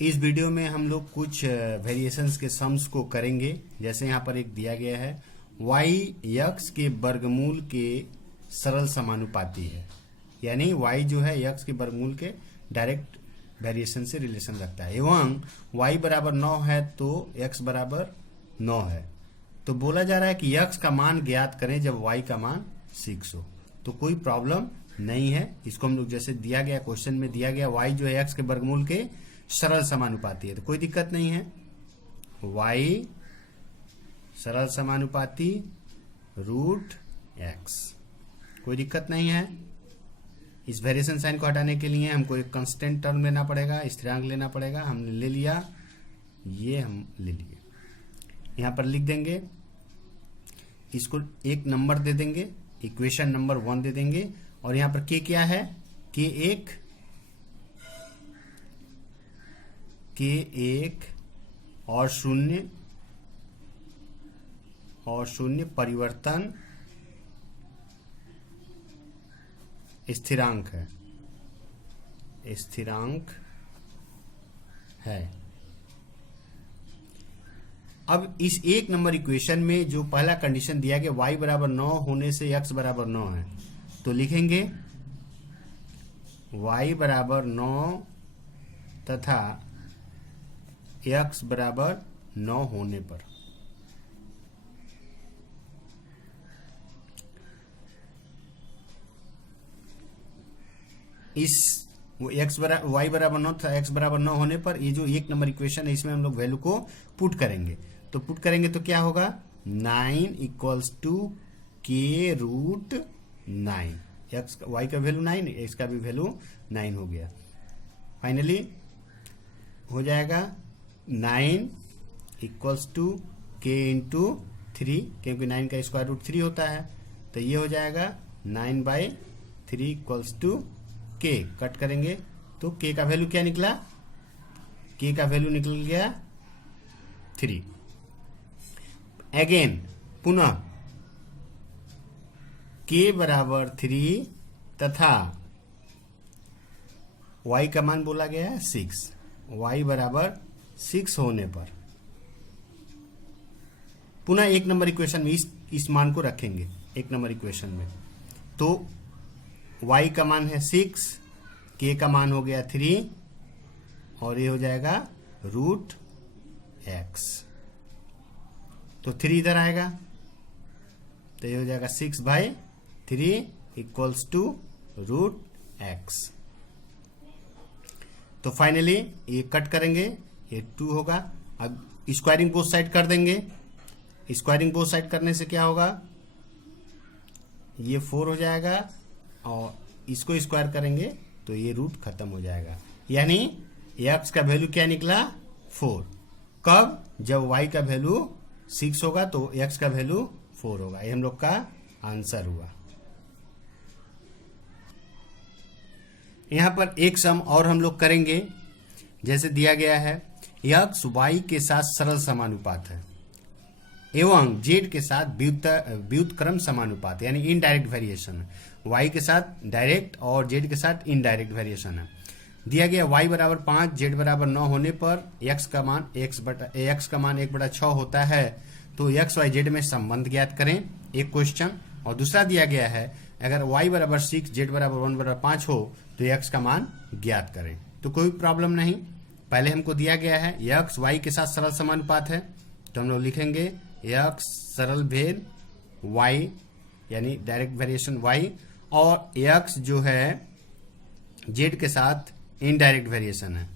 इस वीडियो में हम लोग कुछ वेरिएशंस के सम्स को करेंगे। जैसे यहाँ पर एक दिया गया है y x के वर्गमूल के सरल समानुपाती है, यानी y जो है x के वर्गमूल के डायरेक्ट वेरिएशन से रिलेशन रखता है, एवं y बराबर 9 है तो x बराबर 9 है। तो बोला जा रहा है कि x का मान ज्ञात करें जब y का मान 6 हो। तो कोई प्रॉब्लम नहीं है, इसको हम लोग जैसे दिया गया क्वेश्चन में दिया गया y जो है x के वर्गमूल के सरल समानुपाती है, तो कोई दिक्कत नहीं है। y सरल समानुपाती रूट x, कोई दिक्कत नहीं है। इस वेरिएशन साइन को हटाने के लिए हमको एक कांस्टेंट टर्म लेना पड़ेगा, स्थिरांक लेना पड़ेगा। हमने ले लिया, ये हम ले लिए, यहाँ पर लिख देंगे, इसको एक नंबर दे देंगे, इक्वेशन नंबर 1 दे देंगे। और यहाँ पर k क्या है, k1 और शून्य परिवर्तन स्थिरांक है। अब इस एक नंबर इक्वेशन में जो पहला कंडीशन दिया गया y बराबर 9 होने से x बराबर 9 है, तो लिखेंगे y बराबर 9 तथा x बराबर 9 होने पर इस y बराबर 9 था x बराबर 9 होने पर ये जो एक नंबर इक्वेशन है इसमें हम लोग वैल्यू को पुट करेंगे। तो पुट करेंगे तो क्या होगा, 9 equals to k root 9, y का वैल्यू 9, x का भी वैल्यू 9 हो गया। फाइनली हो जाएगा 9 इक्वल्स टू k इंटू 3, क्योंकि 9 का स्क्वायर रूट 3 होता है, तो ये हो जाएगा 9/3 इक्वल्स टू k। कट करेंगे तो k का वैल्यू क्या निकला, k का वैल्यू निकल गया 3। अगेन पुनः k बराबर 3 तथा y का मान बोला गया है 6, y बराबर 6 होने पर पुनः एक नंबर इक्वेशन में इस मान को रखेंगे। एक नंबर इक्वेशन में तो y का मान है 6, k का मान हो गया 3 और ये हो जाएगा रूट x। तो 3 इधर आएगा तो ये हो जाएगा 6/3 इक्वल्स टू रूट x। तो फाइनली ये कट करेंगे, ये 2 होगा। अब स्क्वायरिंग बोथ साइड कर देंगे। स्क्वायरिंग बोथ साइड करने से क्या होगा, ये 4 हो जाएगा और इसको स्क्वायर करेंगे तो ये रूट खत्म हो जाएगा, यानी x का वैल्यू क्या निकला 4। कब, जब y का वैल्यू 6 होगा तो x का वैल्यू 4 होगा। ये हम लोग का आंसर हुआ। यहाँ पर एक सम और हम लोग करेंगे। जैसे दिया गया है x y के साथ सरल समानुपात है एवं z के साथ व्युत्क्रम समानुपात, यानी इनडायरेक्ट वेरिएशन। y के साथ डायरेक्ट और z के साथ इनडायरेक्ट वेरिएशन है। दिया गया y बराबर 5, z बराबर 9 होने पर x का मान 1/6 होता है, तो x y z में संबंध ज्ञात करें, एक क्वेश्चन। और दूसरा दिया गया है अगर y बराबर 6, z बराबर 1 बराबर 5 हो तो x का मान ज्ञात करें। तो कोई प्रॉब्लम नहीं। पहले हमको दिया गया है x y के साथ सरल समानुपात है, तो हम लोग लिखेंगे x सरल भेद y, यानी डायरेक्ट वेरिएशन y, और x जो है z के साथ इनडायरेक्ट वेरिएशन है।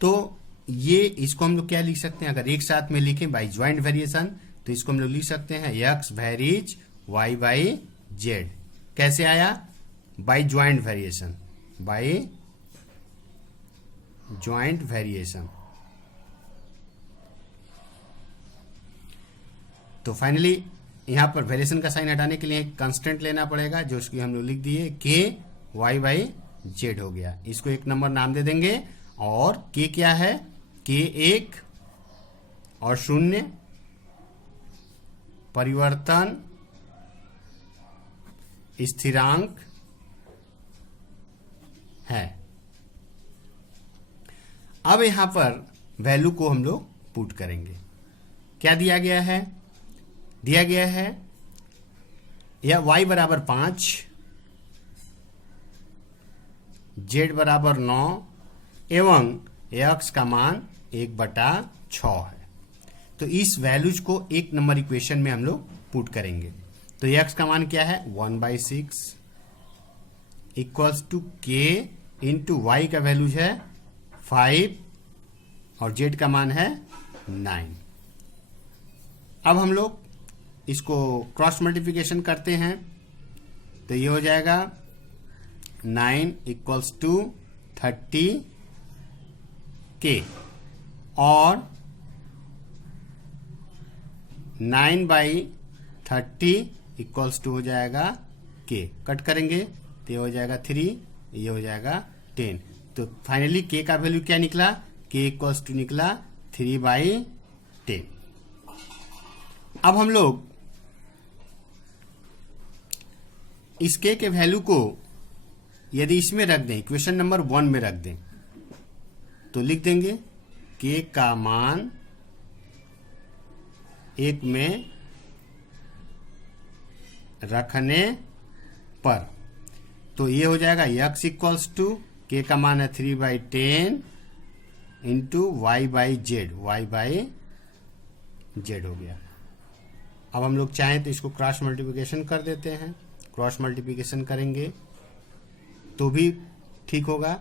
तो ये इसको हम लोग क्या लिख सकते हैं, अगर एक साथ में लिखें बाई ज्वाइंट वेरिएशन तो इसको हम लोग लिख सकते हैं x varies y by z। कैसे आया, by joint variation, by joint variation. तो फाइनली यहाँ पर वेरिएशन का साइन हटाने के लिए एक कांस्टेंट लेना पड़ेगा, जो उसकी हम लोग लिख दिए k y बाई z हो गया। इसको एक नंबर नाम दे देंगे। और k क्या है, k1 और शून्य परिवर्तन स्थिरांक है। अब यहाँ पर वैल्यू को हम लोग पुट करेंगे। क्या दिया गया है? दिया गया है या y बराबर 5, z बराबर 9 एवं x का मान 1/6 है। तो इस वैल्यूज को एक नंबर इक्वेशन में हम लोग पुट करेंगे। तो x का मान क्या है? 1/6 equals to k into Y का वैल्यूज है 5 और z का मान है 9। अब हम लोग इसको क्रॉस मल्टीप्लिकेशन करते हैं तो ये हो जाएगा 9 इक्वल्स टू 30k और 9/30 इक्वल्स टू हो जाएगा k। कट करेंगे तो ये हो जाएगा 3, ये हो जाएगा 10। तो फाइनली k का वैल्यू क्या निकला? k इक्वल्स टू निकला 3/10। अब हम लोग इस k के वैल्यू को यदि इसमें रख दें, इक्वेशन नंबर 1 में रख दें, तो लिख देंगे k का मान 1 में रखने पर तो ये हो जाएगा x इक्वल्स टू k का मान है 3/10 इंटू y/z, y/z हो गया। अब हम लोग चाहें तो इसको क्रॉस मल्टीप्लिकेशन कर देते हैं। क्रॉस मल्टीप्लिकेशन करेंगे तो भी ठीक होगा।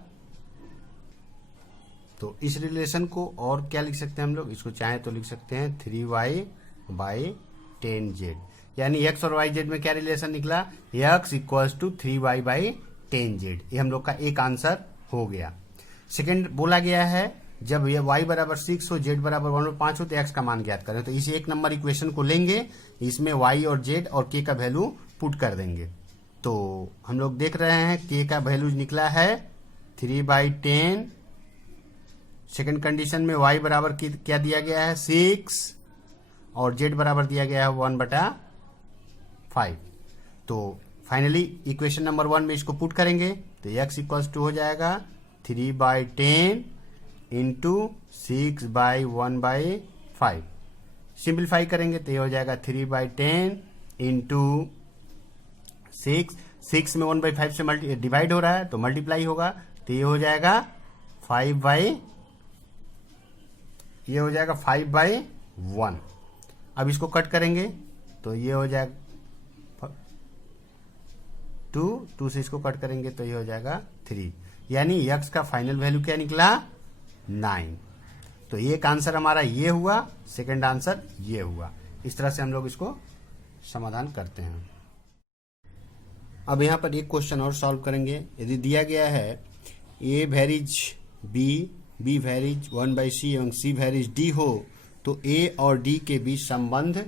तो इस रिलेशन को और क्या लिख सकते हैं हम लोग? इसको चाहें तो लिख सकते हैं 3y/10z, यानी x और yz में क्या रिलेशन निकला? x equals to 3y/10z। ये हम लोग का एक आंसर हो गया। सेकंड बोला गया है जब ये y बराबर 6 हो, z बराबर 1/5 हो तो x का मान ज्ञात करें। तो इस एक नंबर इक्वेशन को लेंगे, इसमें y और z और k का वैल्यू पुट कर देंगे। तो हम लोग देख रहे हैं k का वैल्यू निकला है 3/10। सेकंड कंडीशन में y बराबर क्या दिया गया है? 6 और z बराबर दिया गया है 1/5। तो फाइनली इक्वेशन नंबर 1 में इसको पुट करेंगे तो x इक्वल्स टू हो जाएगा 3/10 इंटू 6/1/5। सिंप्लीफाई करेंगे तो ये हो जाएगा 3/10 इंटू 6 में 1/5 से डिवाइड हो रहा है तो मल्टीप्लाई होगा तो ये हो जाएगा 5/1। अब इसको कट करेंगे तो ये हो जाएगा 2 से इसको कट करेंगे तो ये हो जाएगा 3, यानी x का फाइनल वैल्यू क्या निकला? 9। तो एक आंसर हमारा ये हुआ, सेकंड आंसर ये हुआ। इस तरह से हम लोग इसको समाधान करते हैं। अब यहाँ पर एक क्वेश्चन और सॉल्व करेंगे। यदि दिया गया है a वैरिज b, b वैरिज 1/c एवं c वैरिज d हो तो a और d के बीच संबंध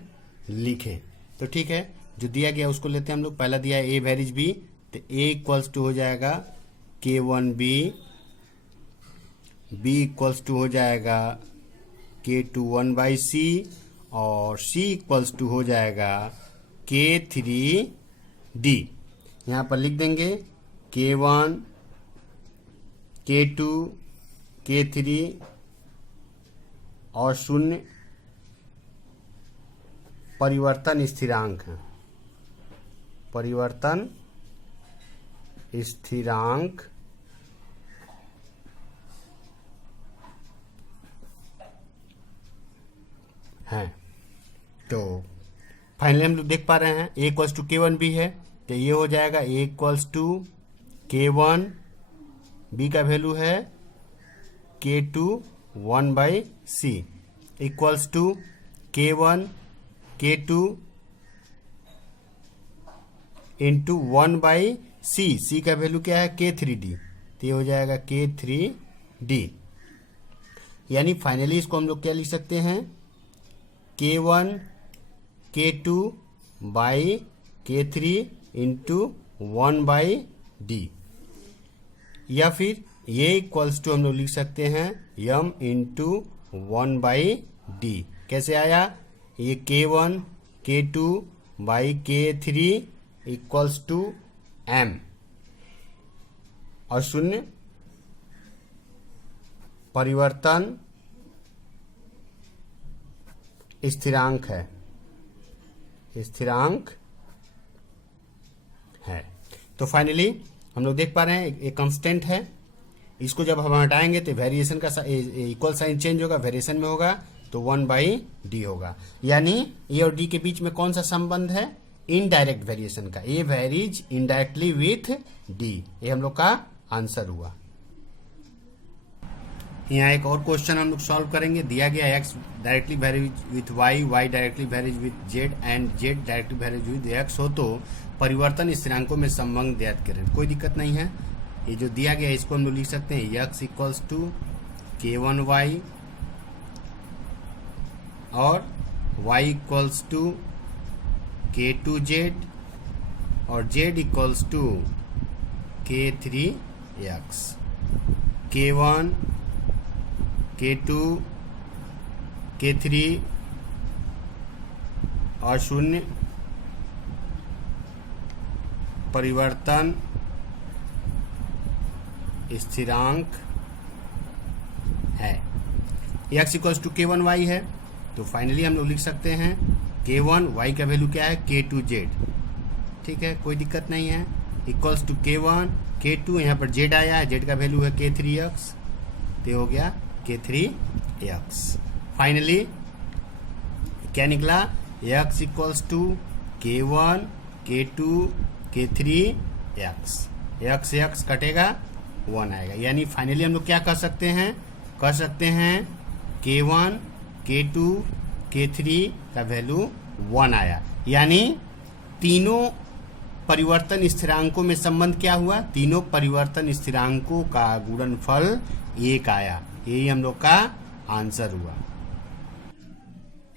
लिखें। तो ठीक है, जो दिया गया उसको लेते हैं हम लोग। पहला दिया है a वैरिज b, तो a इक्वल्स टू हो जाएगा k1b, b इक्वल्स टू हो जाएगा k2 1/c और c इक्वल्स टू हो जाएगा k3d। यहाँ पर लिख देंगे k1, k2, k3 और 0 परिवर्तन स्थिरांक हैं। परिवर्तन स्थिरांक हैं। तो फाइनली हम लोग देख पा रहे हैं a इक्वल्स टू k1 भी है तो ये हो जाएगा a equals to k1, b का वैल्यू है k2 1/c equals to k1, k2 into 1/c, c का वैल्यू क्या है? k3d, तो ये हो जाएगा k3d। यानी फाइनली इसको हम लोग क्या लिख सकते हैं? k1, k2 by k3 into 1/d, या फिर ये इक्वल्स टू हम लोग लिख सकते हैं m इंटू 1/d। कैसे आया? ये k1, k2 by k3 equals to m और 0 परिवर्तन स्थिरांक है। तो फाइनली हम लोग देख पा रहे हैं एक कांस्टेंट है, इसको जब हम हटाएंगे तो वेरिएशन का इक्वल साइन चेंज होगा, वेरिएशन में होगा तो 1/d होगा। यानी ए और डी के बीच में कौन सा संबंध है? इनडायरेक्ट वेरिएशन का। ए वेरीज इनडायरेक्टली विथ डी, ये हम लोग का आंसर हुआ। यहाँ एक और क्वेश्चन हम लोग सॉल्व करेंगे। दिया गया x directly varies with y, y directly varies with z and z directly varies with x हो तो परिवर्तन स्थिरांकों में संबंध ज्ञात करें। कोई दिक्कत नहीं है, ये जो दिया गया है इसको हम लोग लिख सकते हैं x इक्वल्स टू k1y और y इक्वल्स टू k2z और z equals to k3x। k1 k2 k3 और 0 परिवर्तन स्थिरांक है। x इक्वल्स टू k1y है तो फाइनली हम लोग लिख सकते हैं k1 y का वैल्यू क्या है k2z, ठीक है, कोई दिक्कत नहीं है, इक्वल्स टू k1 k2 यहाँ पर z आया है, z का वैल्यू है k3x, तो हो गया k3x। फाइनली क्या निकला? x equals to k1 k2 k3x, x कटेगा 1 आएगा। यानी फाइनली हम लोग क्या कर सकते हैं? कर सकते हैं k1 k2 k3 का वैल्यू 1 आया। यानी तीनों परिवर्तन स्थिरांकों में संबंध क्या हुआ? तीनों परिवर्तन स्थिरांकों का गुणनफल 1 आया। यही हम लोग का आंसर हुआ।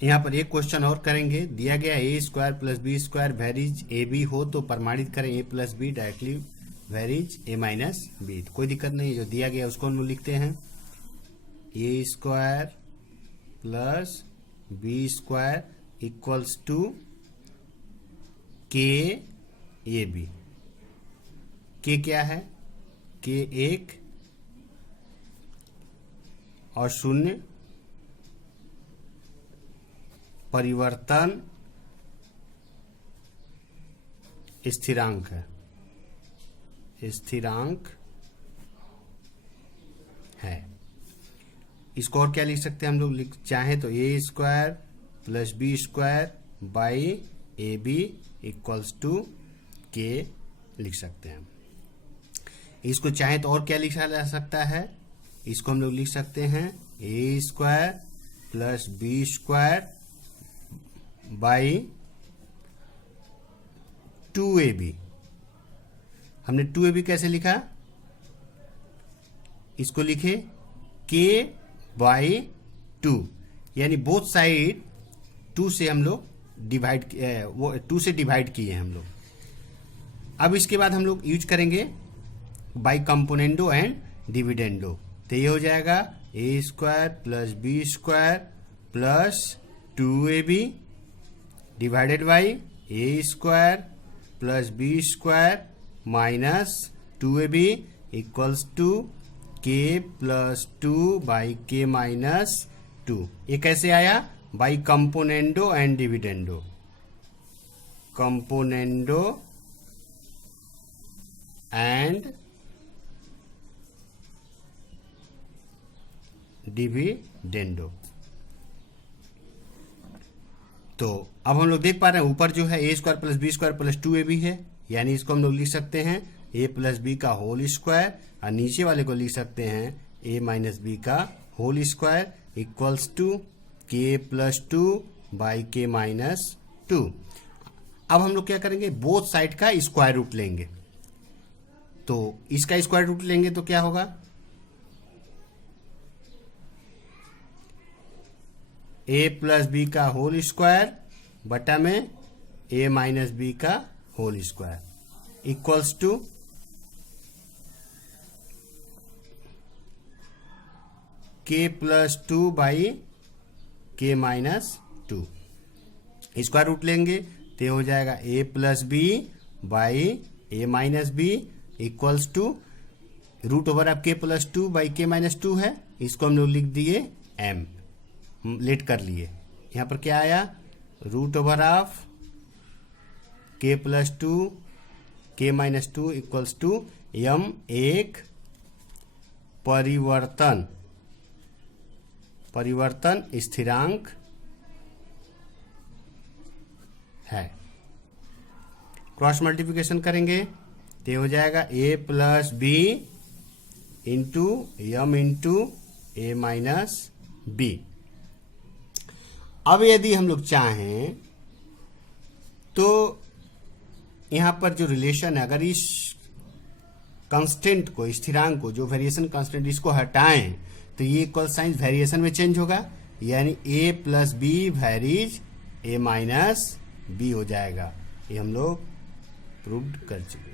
यहाँ पर एक क्वेश्चन और करेंगे। दिया गया a square plus B square varies A B हो तो प्रमाणित करें a plus B directly varies a minus B. कोई दिक्कत नहीं, जो दिया गया उसको हम लोग लिखते हैं a square plus B square equals to K A B. के क्या है? के 1 और 0 परिवर्तन स्थिरांक है, इसको और क्या लिख सकते हैं हम लोग? चाहें तो a square plus B square by A B equals to K लिख सकते हैं। इसको चाहें तो और क्या लिखा जा सकता है? इसको हम लोग लिख सकते हैं a square plus B square by 2ab। हमने 2ab कैसे लिखा? इसको लिखे k बाई 2, यानी बोथ साइड 2 से हम लोग डिवाइड, वो 2 से डिवाइड किए हम लोग। अब इसके बाद हम लोग यूज करेंगे बाई कंपोनेंडो एंड डिविडेंडो, तो ये हो जाएगा a square plus B square plus 2ab divided by a square plus B square minus 2ab equals to k plus 2 by k minus 2। ये कैसे आया? By componendo and dividendo, componendo and dividendo. तो अब हम लोग देख पा रहे हैं ऊपर जो है a square plus B square plus 2ab है, यानी इसको हम लोग लिख सकते हैं a प्लस बी का होल स्क्वायर, और नीचे वाले को लिख सकते हैं a माइनस बी का whole square equals to k plus 2 by k minus 2। अब हम लोग क्या करेंगे? बोथ साइड का स्क्वायर रूट लेंगे। तो इसका स्क्वायर रूट लेंगे तो क्या होगा? a प्लस बी का होल स्क्वायर बटा में a माइनस बी का whole square equals to k plus 2 by k minus 2। Square root लेंगे तो हो जाएगा a plus B by a minus B equals to root over अब k plus 2 by k minus 2 है, इसको हम लोग लिख दिए m, लेट कर लिए। यहाँ पर क्या आया, root over of k plus 2 k minus 2 equals to m एक परिवर्तन स्थिरांक है। क्रॉस मल्टीप्लिकेशन करेंगे तो हो जाएगा a plus B into M into A minus B. अब यदि हम लोग चाहें तो यहाँ पर जो रिलेशन है, अगर इस कांस्टेंट को, स्थिरांक को, जो वेरिएशन कांस्टेंट, इसको हटाएं तो ये इक्वल साइन वेरिएशन में चेंज होगा, यानी a plus B varies a minus B हो जाएगा। ये हम लोग प्रूव कर चुके।